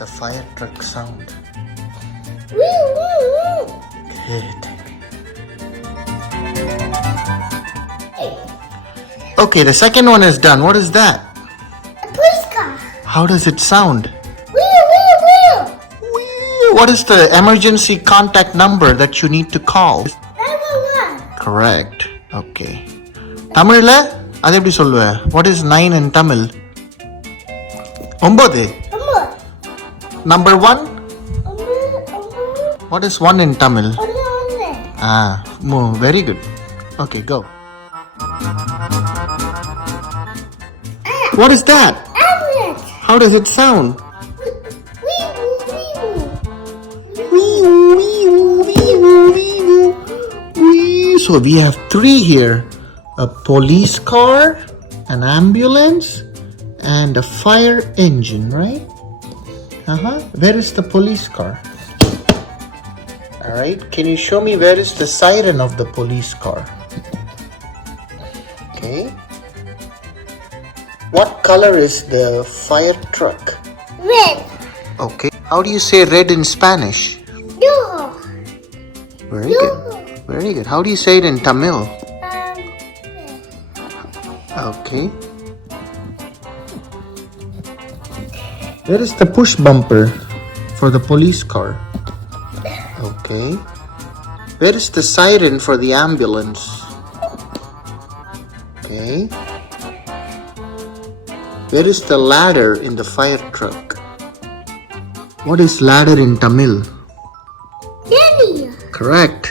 a fire truck sound? Good. Okay, the second one is done. What is that? A police car. How does it sound? Wheel. What is the emergency contact number that you need to call? 911. Correct. Okay. தமிழ்ல அது எப்படி சொல்லுவ? What is 9 in Tamil? 9. Number 1? What is 1 in Tamil? Very good. Okay, go. What is that? Ambulance. How does it sound? So we have 3 here. A police car, an ambulance, and a fire engine, right? Where is the police car? Alright, can you show me where is the siren of the police car? Okay. What color is the fire truck? Red. Okay. How do you say red in Spanish? Yellow. Very good. Very good. How do you say it in Tamil? Okay. Where is the push bumper for the police car? Okay. Where is the siren for the ambulance? Okay. Where is the ladder in the fire truck? What is ladder in Tamil? Daddy. Correct.